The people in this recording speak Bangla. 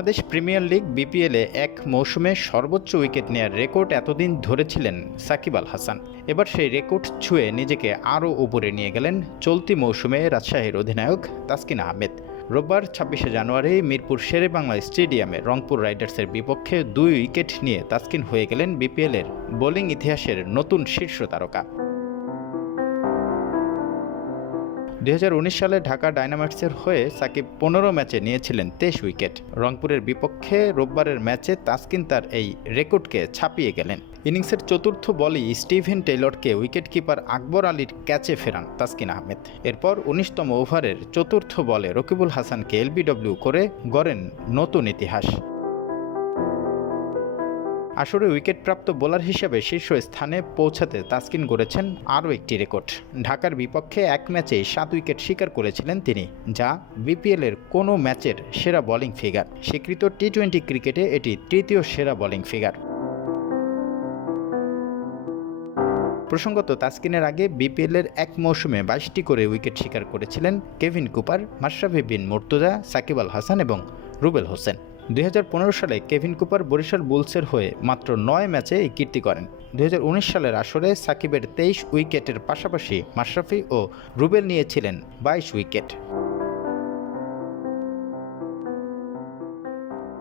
বাংলাদেশ প্রিমিয়ার লিগ বিপিএলে এক মৌসুমে সর্বোচ্চ উইকেট নেয়ার রেকর্ড এতদিন ধরেছিলেন সাকিব আল হাসান। এবার সেই রেকর্ড ছুঁয়ে নিজেকে আরও উপরে নিয়ে গেলেন চলতি মৌসুমে রাজশাহীর অধিনায়ক তাসকিন আহমেদ। রোববার ২৬শে জানুয়ারি মিরপুর শেরেবাংলা স্টেডিয়ামে রংপুর রাইডার্সের বিপক্ষে ২ উইকেট নিয়ে তাসকিন হয়ে গেলেন বিপিএলের বোলিং ইতিহাসের নতুন শীর্ষ তারকা। ২০১৯ সালে ঢাকা ডায়নামাইটসের হয়ে সাকিব ১৫ ম্যাচে নিয়েছিলেন ২৩ উইকেট। রংপুরের বিপক্ষে রোববারের ম্যাচে তাসকিন তার এই রেকর্ডকে ছাপিয়ে গেলেন। ইনিংসের চতুর্থ বলেই স্টিভেন টেইলরকে উইকেটকিপার আকবর আলীর ক্যাচে ফেরান তাসকিন আহমেদ। এরপর ১৯তম ওভারের চতুর্থ বলে রকিবুল হাসানকে এলবিডব্লিউ করে গড়েন নতুন ইতিহাস। আসরে উইকেটপ্রাপ্ত বোলার হিসেবে শীর্ষ স্থানে পৌঁছাতে তাসকিন গড়েছেন আরও একটি রেকর্ড। ঢাকার বিপক্ষে এক ম্যাচেই ৭ উইকেট শিকার করেছিলেন তিনি, যা বিপিএলের কোনো ম্যাচের সেরা বোলিং ফিগার। স্বীকৃত টি-20 ক্রিকেটে এটি তৃতীয় সেরা বোলিং ফিগার। প্রসঙ্গত, তাসকিনের আগে বিপিএলের এক মৌসুমে ২২টি করে উইকেট শিকার করেছিলেন কেভিন কুপার, মাশরাফি বিন মুর্তজা, সাকিব আল হাসান এবং রুবেল হোসেন। ২০১৫ সালে কেভিন কুপার বরিশাল বুলসের হয়ে মাত্র ৯ ম্যাচে এই কীর্তি করেন। ২০১৯ সালের আসরে সাকিবের ২৩ উইকেটের পাশাপাশি মাশরাফি ও রুবেল নিয়েছিলেন ২২ উইকেট।